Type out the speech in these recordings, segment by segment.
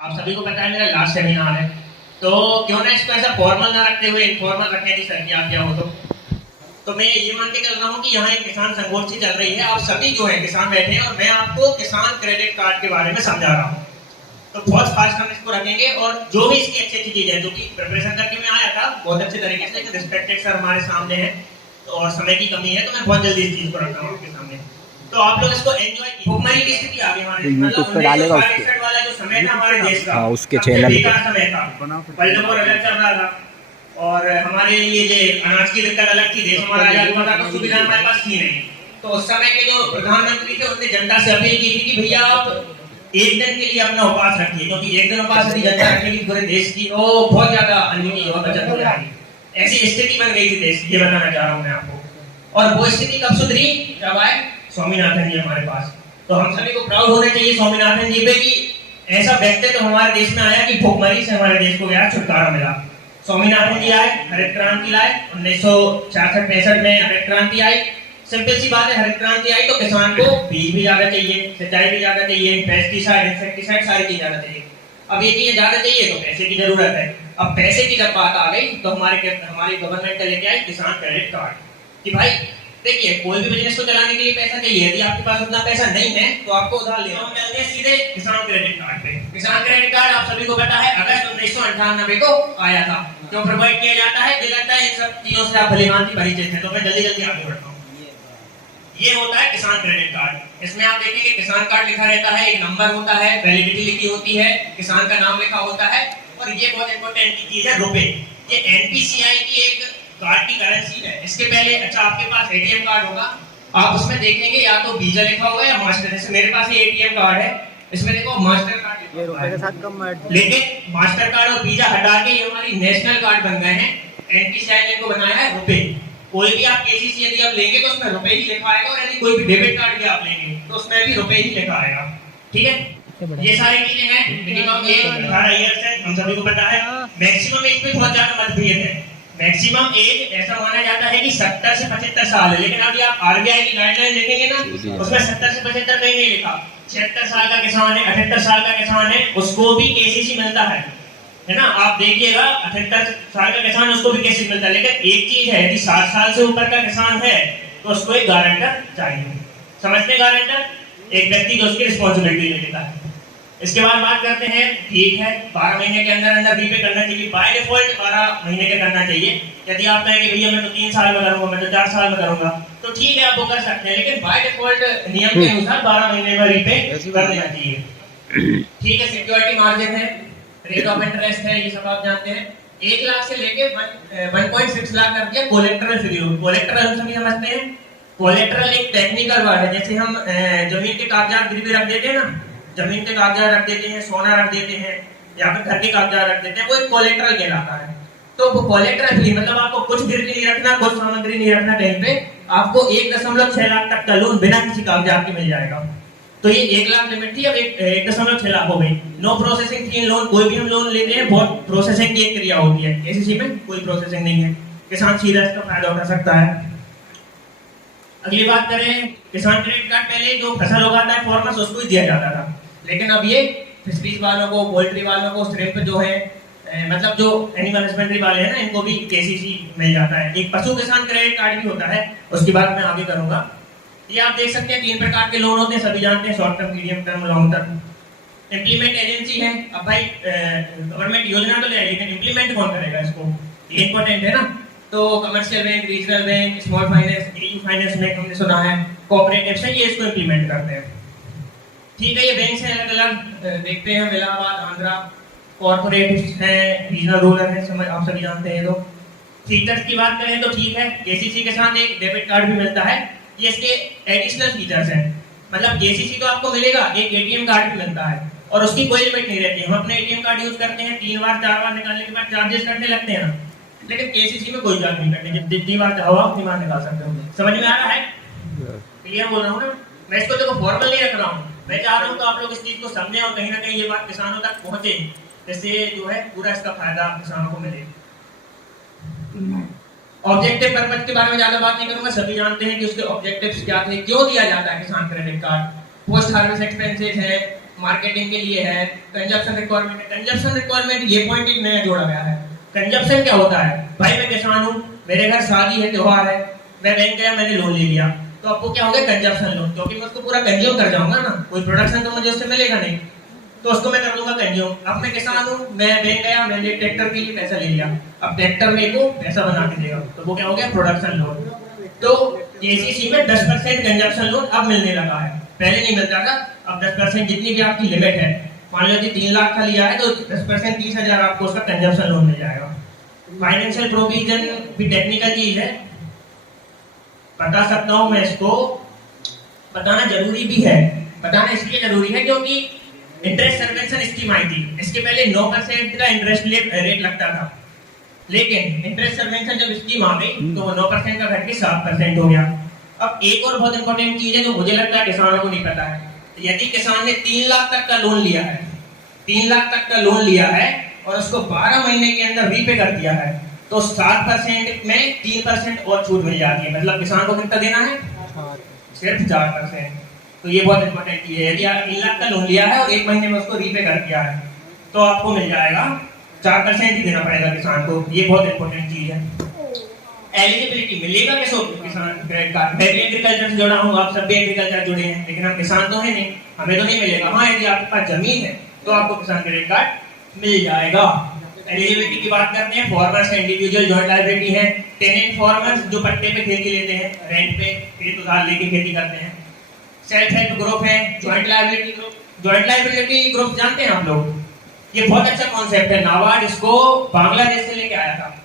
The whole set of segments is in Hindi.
आप सभी को पता है मेरा लास्ट सेमिनार है, तो क्यों ना इसको ऐसा फॉर्मल ना रखते हुए इनफॉर्मल रखने की सर की आज्ञा हो तो मैं ये मान के चल रहा हूँ कि यहाँ एक किसान संगोष्ठी चल रही है। आप सभी जो है किसान बैठे हैं और मैं आपको किसान क्रेडिट कार्ड के बारे में समझा रहा हूँ। तो बहुत फास्ट हम इसको रखेंगे और जो भी इसकी अच्छी अच्छी चीजें हैं, जो कि प्रिपरेशन करके मैं आया था बहुत अच्छे तरीके से, लेकिन रिस्पेक्टेड सर हमारे सामने है और समय की कमी है, तो मैं बहुत जल्दी इस चीज को रख रहा हूँ आपके सामने। तो आप लोग इसको एंजॉय कीजिए। भुखमरी की स्थिति आ गई हमारे यूट्यूब पे डालेगा उसके वाला जो समय था हमारे देश का, उसके चैनल पे समय था, वर्ल्ड वॉर अलग चल रहा था और हमारे लिए ये अनाज की दिक्कत अलग थी, देश हमारा आजाद हुआ था तो सुविधा हमारे पास थी नहीं। तो उस समय के जो प्रधानमंत्री थे उन्होंने जनता से अपील की थी कि भैया आप एक दिन के लिए अपना उपवास रखिए, क्योंकि एक दिन उपवास यदि जनता रखेगी पूरे देश की तो बहुत ज्यादा अन्न की बचत हो जाएगी। ऐसी स्थिति बन गई थी देश की, ये बताना चाह रहा हूँ मैं आपको। और वो स्थिति कब सुधरी? जब आए स्वामीनाथन जी हमारे पास। तो हम सभी को प्राउड होना चाहिए स्वामीनाथन जी पे कि ऐसा व्यक्तित्व तो हमारे देश में आया कि भुखमरी से हमारे देश को गया छुटकारा मिला। स्वामीनाथन जी आए, हरित क्रांति लाए, 1966-65 में हरित क्रांति आई। सिंपल सी बात है, हरित क्रांति आई तो किसान को बीज भी ज्यादा चाहिए, सिंचाई भी ज्यादा चाहिए, पेस्टिसाइड इंसेक्टिसाइड सारी चीज ज्यादा चाहिए। अब ये चीजें ज्यादा चाहिए तो पैसे की जरूरत है। अब पैसे की जब बात आ गई तो हमारी गवर्नमेंट का लेके आई किसान क्रेडिट कार्ड कि भाई देखिए कोई भी बिजनेस को चलाने के लिए पैसा चाहिए, यदि आपके पास उतना पैसा नहीं है तो आपको उधार लेना। हम चलते हैं सीधे किसान क्रेडिट कार्ड पे। किसान क्रेडिट कार्ड आप सभी को पता है अगस्त 1998 को आया था। क्यों प्रोवाइड किया जाता है? मुझे लगता है इन सब चीजों से आप भलीभांति परिचित हैं, तो मैं जल्दी जल्दी आगे बढ़ता हूँ। ये होता है किसान क्रेडिट कार्ड। इसमें आप देखेंगे किसान कार्ड लिखा रहता है, एक नंबर होता है, वैलिडिटी लिखी होती है, किसान का नाम लिखा होता है और ये बहुत इंपॉर्टेंट चीज है रुपए। ये एनपीसीआई की एक कार्ड की करेंसी है। इसके पहले अच्छा आपके पास एटीएम कार्ड होगा, आप उसमें देखेंगे या तो वीजा लिखा होगा या मास्टर। जैसे मेरे पास ये एटीएम कार्ड है, इसमें देखो मास्टर कार्ड ये रुपए के साथ कम लेकिन मास्टर कार्ड और वीजा हटा के ये हमारी नेशनल कार्ड बन गए हैं। एनपीसीआई ने इनको बनाया है रुपए। कोई भी आप केसीसी यदि आप लेंगे तो उसमें रुपए ही लिखा आएगा और यदि कोई भी डेबिट कार्ड भी आप लेंगे तो उसमें भी रुपए ही लिखा आएगा। ठीक है, ये सारी चीजें हैं। मिनिमम एज 18 ईयर्स है, हम सभी को पता है। मैक्सिमम एज पे बहुत ज्यादा मतभेद है। मैक्सिमम एज ऐसा माना जाता है कि 70 से 75 साल है, लेकिन अभी आप आरबीआई की गाइडलाइन देखेंगे ना उसमें 70 से 75 कहीं नहीं लिखा। 76 साल का किसान है, 78 साल का किसान है, उसको भी केसीसी मिलता है ना। आप देखिएगा 78 साल का किसान उसको भी केसीसी मिलता है। लेकिन एक चीज है, यदि 60 साल से ऊपर का किसान है तो उसको एक गारंटर चाहिए। समझते हैं? गारंटर एक व्यक्ति जो उसकी रिस्पॉन्सिबिलिटी ले लेता है। इसके बाद बात करते हैं, ठीक है 12 महीने के अंदर अंदर रीपे करना चाहिए। बाय डिफॉल्ट 12 महीने के करना चाहिए। यदि आप कहें कि भैया मैं तो 3 साल में करूंगा, मैं तो 4 साल में करूंगा, तो ठीक है आप वो कर सकते हैं, लेकिन बाय डिफॉल्ट नियम के अनुसार 12 महीने में रीपे कर देना चाहिए। ठीक है, सिक्योरिटी मार्जिन है, रेट ऑफ इंटरेस्ट है, ये सब आप जानते हैं। 1 लाख से लेके 1.6 लाख कर दिया कोलेक्टरल फ्री। कोलेक्टरल हम सभी समझते हैं। कोलेक्टरल एक टेक्निकल वर्ड है। जैसे हम जमीन के कागजात गिरवी रख देते हैं ना, जमीन के कागजात रख देते हैं, सोना रख देते हैं या फिर घर के कागजात रख देते हैं, वो एक कोलेक्टरल कहलाता है। तो वो कोलेक्टरल फ्री मतलब आपको कुछ गिरवी नहीं रखना, कुछ सामग्री नहीं रखना कहीं पे, आपको 1.6 लाख तक का लोन बिना किसी कागजात के मिल जाएगा। तो ये 1 लाख लिमिट थी, अब 1.6 लाख हो गई। No processing fee loan. कोई भी हम लोन लेते हैं बहुत प्रोसेसिंग की एक क्रिया होती है, केसीसी में कोई प्रोसेसिंग नहीं है। किसान सीधा इसका फायदा उठा सकता है। अगली बात करें, किसान क्रेडिट कार्ड पहले जो फसल उगाता है फार्मर्स उसको ही दिया जाता था, लेकिन अब ये फिशरीज वालों को, पोल्ट्री वालों को, श्रिम्प जो है मतलब जो एनिमल हस्बेंड्री वाले हैं ना, इनको भी केसीसी मिल जाता है। एक पशु किसान क्रेडिट कार्ड भी होता है, उसकी बात मैं आगे करूंगा। ये आप देख सकते हैं 3 प्रकार के लोन होते हैं, सभी जानते हैं, short term, medium term, long term. Implement agency है। अब भाई गवर्नमेंट योजना तो ले, लेकिन इंप्लीमेंट कौन करेगा इसको, ये इंपॉर्टेंट है ना। तो commercial bank, regional bank, small finance, AU finance में हमने सुना है, कोऑपरेटिव्स है, ये इसको इंप्लीमेंट करते हैं। ठीक है, ये बैंक से अलग अलग देखते हैं, इलाहाबाद, आंध्रा, कॉर्पोरेटिव्स है, रीजनल रूरल है, समझ आप सभी जानते हैं। तो फीचर्स की बात करें तो ठीक है, केसीसी के साथ एक डेबिट कार्ड भी मिलता है। ये इसके एडिशनल फीचर्स हैं। मतलब केसीसी तो आपको मिलेगा, एक एटीएम कार्ड भी मिलता है और उसकी कोई लिमिट नहीं रहती। हम अपने एटीएम कार्ड यूज करते हैं, 3 बार 4 बार निकालने के बाद चार्जेस कटने लगते हैं ना, लेकिन केसीसी में कोई चार्ज नहीं कटने, जब जितनी बार चाहो आप उतनी बार निकाल सकते हो। समझ में आ रहा है? क्लियर बोल रहा हूँ ना मैं? इसको देखो फॉर्मल नहीं रख रहा हूँ, मैं चाह रहा हूँ तो आप लोग इस चीज को समझें और कहीं ना कहीं ये बात किसानों तक पहुंचे, जिससे जो है पूरा इसका फायदा किसानों को मिले। ऑब्जेक्टिव पर्पस के बारे में ज्यादा बात नहीं करूंगा, सभी जानते हैं कि उसके ऑब्जेक्टिव्स क्या थे, क्यों दिया जाता है किसान credit card. Post harvest expenses है, मार्केटिंग के लिए है, कंजप्शन रिक्वायरमेंट है। कंजप्शन रिक्वायरमेंट ये पॉइंट एक नया जोड़ा गया है। कंजप्शन क्या होता है? भाई मैं किसान हूँ, मेरे घर शादी है, त्योहार है, मैं बैंक गया, मैंने लोन ले लिया, तो आपको क्या होगा? कंजप्शन लोन, क्योंकि मैं उसको पूरा कंज्यूम कर जाऊंगा ना, कोई प्रोडक्शन तो मुझे उससे मिलेगा नहीं, तो उसको मैं कर दूंगा कंज्यूम। अब मैं किसान हूँ, मैं बैंक गया, मैंने ट्रैक्टर के लिए पैसा ले लिया, अब ट्रैक्टर मेरे को पैसा बना के देगा, तो वो क्या हो गया? Production loan. तो केसीसी में 10% कंजप्शन लोन अब मिलने लगा है, पहले नहीं मिलता था। अब 10% जितनी भी आपकी लिमिट है, मान लो कि 3 लाख का लिया है तो 10% 30,000 आपको उसका कंजप्शन लोन मिल जाएगा। फाइनेंशियल प्रोविजन भी टेक्निकल चीज है, बता सकता हूँ मैं, इसको बताना जरूरी भी है। बताना इसलिए जरूरी है क्योंकि इंटरेस्ट सर्वेंशन स्कीम आई थी, इसके पहले 9% का इंटरेस्ट रेट लगता था, लेकिन इंटरेस्ट सर्वेंशन जब स्कीम आ गई तो वो 9% का घट के 7% हो गया। अब एक और बहुत इंपॉर्टेंट चीज है जो मुझे लगता है किसानों को नहीं पता है, यदि किसान ने 3 लाख तक का लोन लिया है, 3 लाख तक का लोन लिया है और उसको 12 महीने के अंदर रीपे कर दिया है, तो 7% में 3% और छूट मिल जाती है। मतलब किसान को कितना देना है? सिर्फ 4%। तो ये बहुत इंपॉर्टेंट चीज है। यदि आप 3 लाख का लोन लिया है और 1 महीने में उसको रीपे कर दिया है, तो आपको मिल जाएगा 4% ही देना पड़ेगा किसान को। ये बहुत इंपॉर्टेंट चीज है। एलिजिबिलिटी मिलेगा किसको? किसान क्रेडिट कार्ड। मैं भी एग्रीकल्चर से जुड़ा हूँ, आप सब भी एग्रीकल्चर जुड़े हैं, लेकिन हम किसान तो है नहीं, हमें तो नहीं मिलेगा। हाँ, यदि आपके पास जमीन है तो आपको किसान क्रेडिट कार्ड मिल जाएगा। एलिजिबिलिटी की बात करते हैं। फार्मर्स है, इंडिविजुअल जॉइंट लायबिलिटी है, टेनेंट फार्मर्स जो पट्टे पे खेती लेते हैं, रेंट पे खेत उधार लेके खेती करते हैं। सेल्फ हेल्प ग्रुप है, joint liability group. Joint liability group जानते हैं आप लोग? ये बहुत अच्छा कॉन्सेप्ट है, नाबार्ड इसको बांग्लादेश से लेके आया था।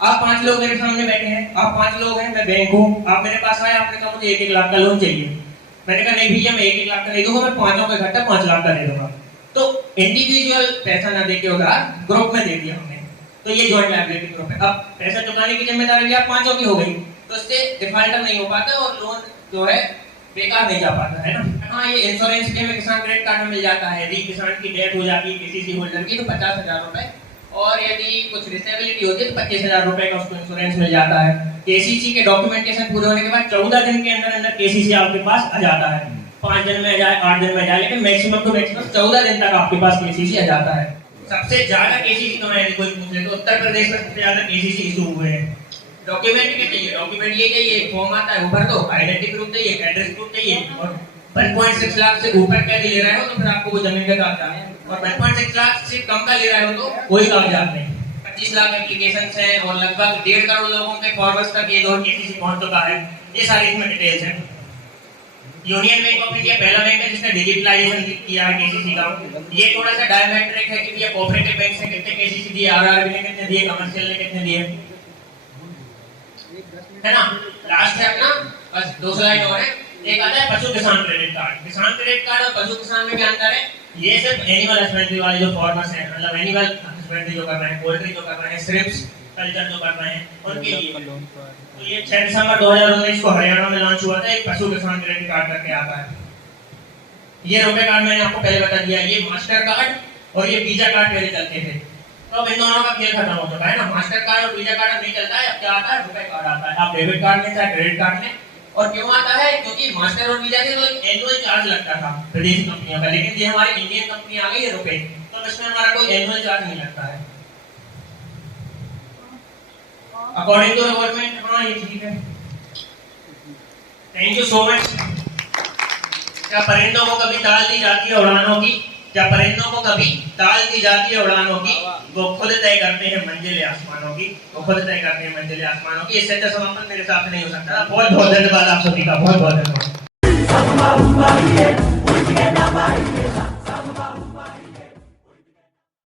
आप 5 लोग मेरे सामने बैठे हैं, आप 5 लोग हैं, मैं बैंक हूँ, आप मेरे पास आए, आपने कहा मुझे 1-1 लाख का लोन चाहिए। मैंने कहा नहीं भैया, मैं 1-1 लाख का नहीं दूंगा, मैं 5 का इकट्ठा 5 लाख का दे दूंगा। तो इंडिविजुअल पैसा ना देके उधार ग्रुप में दे दिया हमने, तो ये जॉइंट लायबिलिटी ग्रुप है। अब पैसा चुकाने की जिम्मेदारी भी आप 5 की हो गई, तो इससे डिफॉल्टर नहीं हो पाता और लोन जो है बेकार नहीं जा पाता है ना। हाँ, ये इंश्योरेंस के में किसान क्रेडिट कार्ड में मिल जाता है। यदि किसान की डेथ हो जाती है केसीसी होल्डर की, तो 50,000 रुपए, और यदि कुछ डिसेबिलिटी होती है तो 25,000 रुपए का उसको इंश्योरेंस मिल जाता है। केसीसी के डॉक्यूमेंटेशन पूरे होने के बाद 14 दिन के अंदर अंदर केसीसी आपके पास आ जाता है। 5 दिन में आ जाए, 8 दिन में आ जाए, लेकिन मैक्सिमम टू मैक्सिमम 14 दिन तक आपके पास केसीसी आ जाता है। सबसे ज्यादा केसीसी तो मैं कोई पूछ ले तो उत्तर प्रदेश में सबसे ज्यादा केसीसी इशू हुए हैं। डॉक्यूमेंट क्या चाहिए? डॉक्यूमेंट ये चाहिए, एक फॉर्म आता है वो भर दो, आइडेंटिटी प्रूफ चाहिए, एड्रेस प्रूफ चाहिए, और 1.6 लाख से ऊपर का ले रहे हो तो फिर आपको वो जमीन का कागजात है, और 1.6 लाख से कम का ले रहे हो तो कोई कागजात नहीं। 25 लाख एप्लीकेशंस हैं और लगभग 1.5 करोड़ लोगों के फॉर्मर्स तक ये 2 केसीसी पहुंच चुका है। ये सारी इसमें डिटेल्स हैं। यूनियन बैंक ऑफ इंडिया पहला बैंक है जिसने डिजिटलाइजेशन किया है केसीसी का। ये थोड़ा सा डायमेट्रिक है कि ये कोऑपरेटिव बैंक से कितने केसीसी दिए, आरआरबी ने कितने दिए, कमर्शियल ने कितने दिए, है ना। लास्ट है अपना, बस 2 स्लाइड और है। एक आता है पशु किसान क्रेडिट कार्ड। किसान क्रेडिट कार्ड और पशु किसान में भी अंतर है। ये सिर्फ एनिमल हस्बेंड्री वाले जो फार्मर्स हैं, मतलब एनिमल हस्बेंड्री जो कर रहे हैं, पोल्ट्री जो कर रहे हैं, श्रिम्प्स कल्चर जो कर रहे हैं, उनके लिए। तो ये 6 दिसंबर 2019 को हरियाणा में लॉन्च हुआ था, एक पशु किसान क्रेडिट कार्ड करके आता है। ये रुपए कार्ड मैंने आपको पहले बता दिया, ये मास्टर कार्ड और ये वीजा कार्ड पहले चलते थे, तो अब इन दोनों का खेल खत्म हो चुका है ना। मास्टर कार्ड और वीजा कार्ड नहीं चलता है, अब क्या आता है? रुपए कार्ड आता है। आप डेबिट कार्ड में चाहे क्रेडिट कार्ड में। और क्यों आता है? क्योंकि मास्टर और वीजा के तो एनुअल चार्ज लगता था विदेशी कंपनियों का, लेकिन ये हमारी इंडियन कंपनी आ गई है रुपए, तो इसमें हमारा कोई एनुअल चार्ज नहीं लगता है। अकॉर्डिंग टू गवर्नमेंट, हाँ ये ठीक है। Thank you so much. क्या परिंदों को कभी ताल दी जाती है उड़ानों की? क्या परिंदों को कभी ताल दी जाती है उड़ानों की? वो खुद तय करते हैं मंजिलें आसमानों की, वो खुद तय करते हैं मंजिलें आसमानों की। इससे अच्छा समापन मेरे हिसाब से नहीं हो सकता। बहुत बहुत धन्यवाद आप सभी का, बहुत बहुत धन्यवाद।